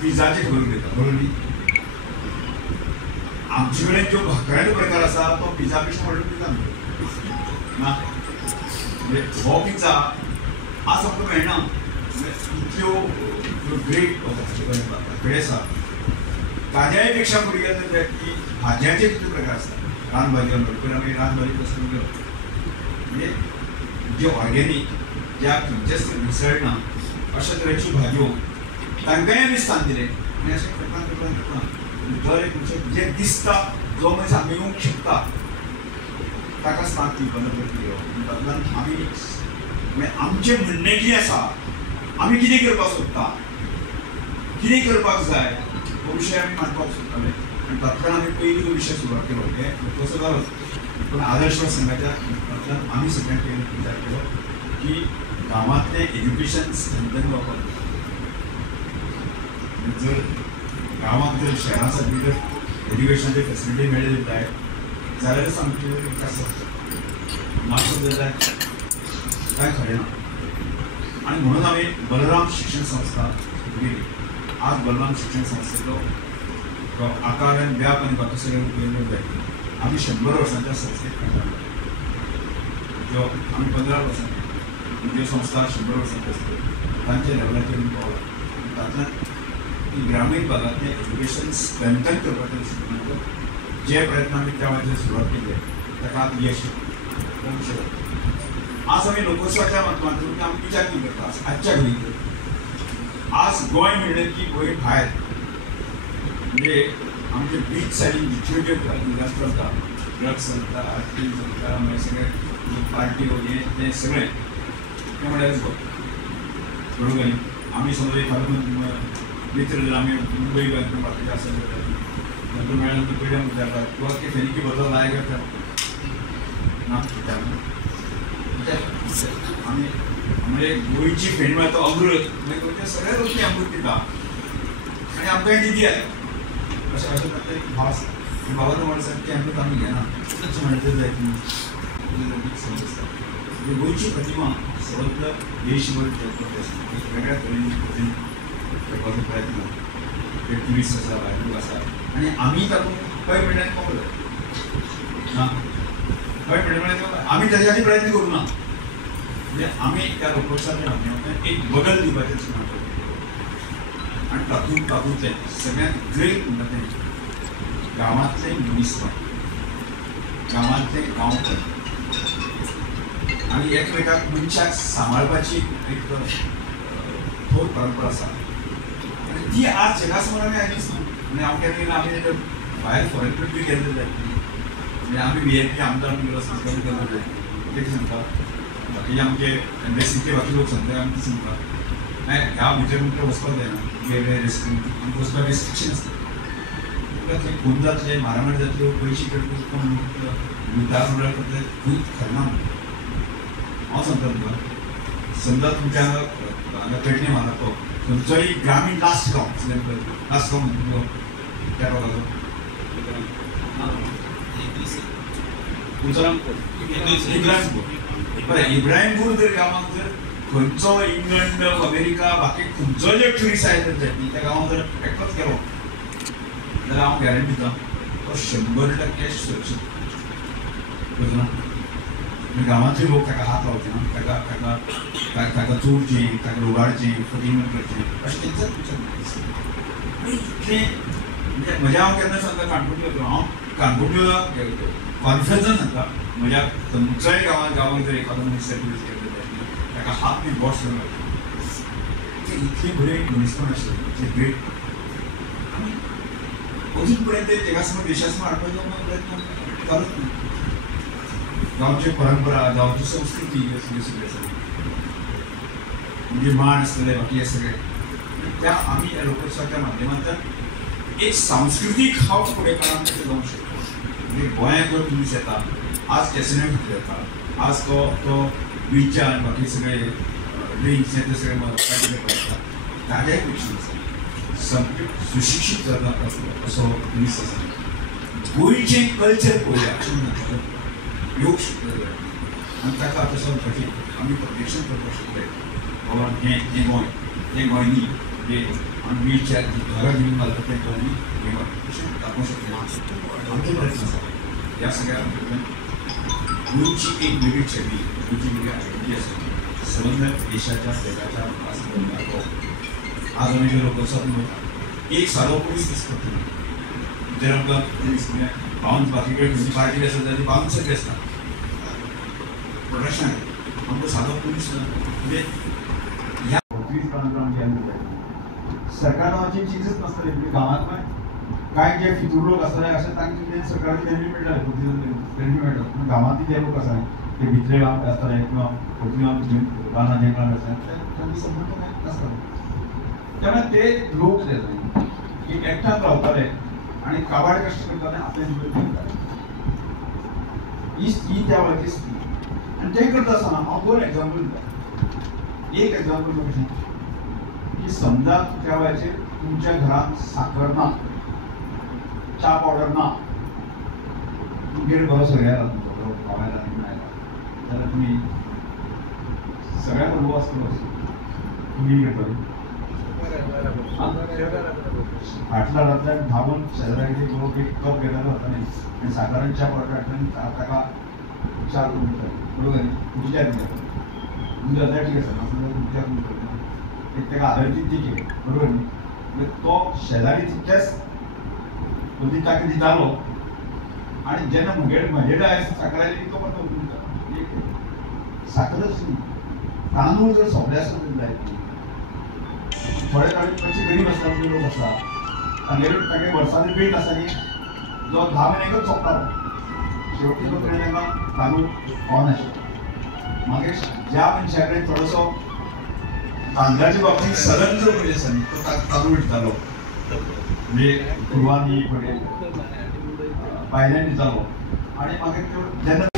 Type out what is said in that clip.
पिझ्झाची खबर घेता बरोबर न्ही. आमचे कडेन जो भाकऱ्याचो प्रकार आसा तो पिझ्झा पेक्षा व्हडलो पिझ्झा ना. म्हणजे हो पिझ्झा आज आमकां मेळना. इतल्यो ग्रेट कडेन आसा. ताज्याय पेक्षा फुडें गेले जाल्यार की भाजयांचे कितले प्रकार आसता. रानभाजी आमी रानभाजी कसो घेवप म्हणजे जे ऑर्गेनीक ज्या खंयचेच मिसळना अशा तरेच्यो भाजयो तांकांय आमी स्थान दिलें. आनी अशें करता दर एक मनशाक जें दिसता जो मनीस हांगा येवंक शकता ताका स्थान दिवपाचो प्रयत्न तातूंतल्यान आमी म्हणजे आमचें म्हणणें कितें आसा आमी कितें करपाक सोदता कितें करपाक जाय हो विशय आमी मांडपाक सोदताले. आनी तातूंतल्यान आमी पयलीं विशय सुरवात केलो हे कसो जालोच. पूण आदर्श संघाच्या तातूंतल्यान आमी सगळ्यांत पयलीं विचार केलो की गांवांतलें एज्युकेशन स्ट्रेंथन जावपाक जर गांवांत जर शहरां सारकी जर एज्युकेशनाची फेसिलिटी मेळ्ळी दिताय जाल्यारच आमचे विकास जाता. नासत जाल्यार कांय खरें ना. आनी म्हणून हांवें बलराम शिक्षण संस्था गेली. आज बलराम शिक्षण संस्थेचो तो आकार आनी व्याप आनी बाकी सगळे उपयोग जाय. आमी 100 वर्सांच्या संस्थेक काडला. ज्यो आमी 15 वर्सांनी ज्यो संस्था 100 वर्सांच्यो आसतात तांच्या लेवलाचेर आमी पावला. तातूंतल्यान ग्रामीण भागांतलें एज्युकेशन स्ट्रेंथन करपाचें दृश्टीकोनाचो जे प्रयत्न आमी त्या वेळाचेर सुरवात केले ताका आज यश येता. आज आमी लोकोत्सवाच्या माध्यमांतून आमी विचार कितें करता आजच्या घडीक. आज गोंय म्हणलें की गोंय भायर म्हणजे आमचे बीच सायडीन जितल्यो ज्यो विकास चलता ड्रग्स चलता आर्टिल चलता मागीर सगळे पार्ट्यो हे सगळें तें म्हळ्यार गोंय बरोबर न्ही. आमी समज एखादो मित्र जर आमी मुंबई बाकीचे आसत जाल्यार मेळ्ळें पयलीं आमी विचारतात तुका ते फेनी बदल लायक करता ना आमी म्हणजे गोंयची फेणी म्हळ्यार तो अमृत म्हणजे गोंयच्या सगळ्या लोकांनी अमृत दिता आनी आमकांय दिदी आहे अशें अशें ताका एक भाव आसा. भावान म्हणटा की अमृत आमी घेना अशें म्हणटा जाय समज आसता. गोंयची प्रतिमा सर्वत्र देशभर वेगळ्या तरेन करपाचो प्रयत्न ते ट्युरिस्ट आसा भायर लोक आसा आनी आमी तातूंत खंय म्हणल्यार पावले ना. खंय म्हणल्यार आमी ताचे खातीर प्रयत्न करूं ना. म्हणजे आमी त्या लोकोत्सवाच्या माध्यमांतल्यान एक बदल दिवपाचें सुरू केलें. आनी तातूंतलें सगळ्यांत ग्रेट म्हणटा तें गांवांतलें मनीसपण गांवांतलें गांवपण आनी एकमेकाक मनशाक सांबाळपाची एक थोर परंपरा आसा आनी ती आज जगा समोर आमी आयलीच ना. म्हणजे हांव केन्ना आमी भायर फॉरेन कंट्री गेले जाय म्हणजे आमी VIP आमदार गेलो संस्कार केलो जाय कितें सांगता बाकीचे आमचे एम्बेसीचे बाकी लोक सांगता आमी सांगता ह्या भितर वचपाक जायना वेगळे रेस्टोरंट आमकां वचपाक रेस्ट्रिक्शन आसता. थंय खून जातले मारामारी जातल्यो पयशे करून मुद्दार म्हणल्यार करतले खूब खरना. हांव सांगता तुका समजा तुमच्या हांगा पेडणे म्हाका तो खंयचोय ग्रामीण लास्ट गांव लास्ट गांव म्हणटा त्या गांवाचो इब्राहिमपूर बरें इब्राहिमपूर जर गांवांत जर खंयचो इंग्लंड अमेरिका बाकी खंयचो जर ट्युरिस्ट आयले जाय त्या गांवांत जर एकटोच गेलो जाल्यार हांव गॅरंटी दिता तो 100% सुरक्षीत करचो ना. गांवांतले लोक ताका हात लावचे ना ताका चोरचें ताका रोगाडचें फटींग करचें अशें तेंचेच विचार इतलें म्हणजे म्हज्या हांव केन्ना सांगता काणकोणच्या हांव काणकोणच्या कॉन्फरन्सान सांगता म्हज्या खंयच्याय गांवांत जर एखादो मनीस गेलो ताका हात बी वॉश करून इतली बरे मनीसपण आशिल्लें इतलें ग्रेट आनी अजून पर्यंत जगा समोर देशा समोर हाडपाचो प्रयत्न चालूच ना. गांवची परंपरा गांवची संस्कृती हे सगळे सगळे आसा म्हणजे माण आसतले बाकी हे सगळे त्या आमी ह्या लोकोत्सवाच्या माध्यमांतल्यान एक सांस्कृतीक हांव फुडेंकारान कशें जावंक शकता. म्हणजे गोंयांत जर मनीस येता आज कॅसिनो खातीर येता आज तो बिचार बाकी सगळे ड्रिंक्स हे ते सगळे पार्टी करता ताज्याय पेक्षा आसा सामकें सुशिक्षीत जाता असो मनीस आसा. गोंयचें कल्चर पळोवया अशें म्हणटा योग शिकले जाय आनी ताका आतां सावन फाटीं आमी प्रदर्शन करपाक शकले बाबा हें गोंय हें गोंय न्ही म्हणजे आम्ही व्हीलचेअर घरं घेऊन घालतो ते कमी टाकू शकतो आमचे प्रयत्न असतात या सगळ्या गुरुची एक वेगळी छबी गुरुची वेगळी आयडेंटिटी असते संबंध देशाच्या जगाच्या विकासाला आज आम्ही गेलो कसं होता एक साधं पोलीस दिसतो जर आपला पाऊन बाकीकडे कोणती पार्टी असेल तर पाऊन सगळे असतात प्रोडक्शन आहे आमचं साधं पोलीस म्हणजे ह्या सरकार नावाची चीजच नसतं म्हणजे गावात काय जे फितूर लोक असतात असे तांचे सरकारने त्यांनी मिळतात त्यांनी मिळतात गावातील जे लोक असतात ते भितरे गाव असतात किंवा राणा जंगलात असतात त्यांनी संबंध नाही असतात त्यामुळे ते लोक देतात की एकटाच राहताले आणि काबाड कष्ट करताना आपल्या जीवन ही त्या वेळेची स्थिती आणि ते करत असताना हांव दोन एक्झाम्पल दिता एक एक्झाम्पल कशें की समजा त्या वेळेचेर तुमच्या घरात साखर ना चा पावडर ना तुमगेर बरो सगळ्याक तुमचो भावायला आयला जाल्यार तुमी सगळ्यांक अनुभव आसतलो तुमी घेतलो फाटल्या रातल्यान धांवून शेजाऱ्याक एक कप घेतालो वताले आनी साखरान च्या पावडर हाडटाले ताका चार करून दिताले बरोबर तुमच्या दिताले म्हणजे हजार ठीक आसा नासल्यार तुमच्या करून एक ताका आदरतीत ती केली बरोबर न्ही म्हणजे तो शेजारी तितकेच म्हणजे ताका दितालो आणि जेन्ना म्हजे साखर आयली तो परतो दिता साखरच न्ही तांदूळ जर सोंपले आसत जायत थोडे कशी गरीब असतात म्हणजे लोक असतात तांगे वर्सांनी पेट आसा न्ही जो 10 म्हयन्याकच सोंपतालो शेवटी तो तांकां तांदूळ पावनाशिल्लो मागीर ज्या मनशा कडेन थोडोसो तांदळाच्या बाबतींत सलग जर पयली आसा न्ही तो तांदूळ विकतालो म्हणजे कुरवानी फुडें भायल्यान दितालो आनी मागीर त्यो जेन्ना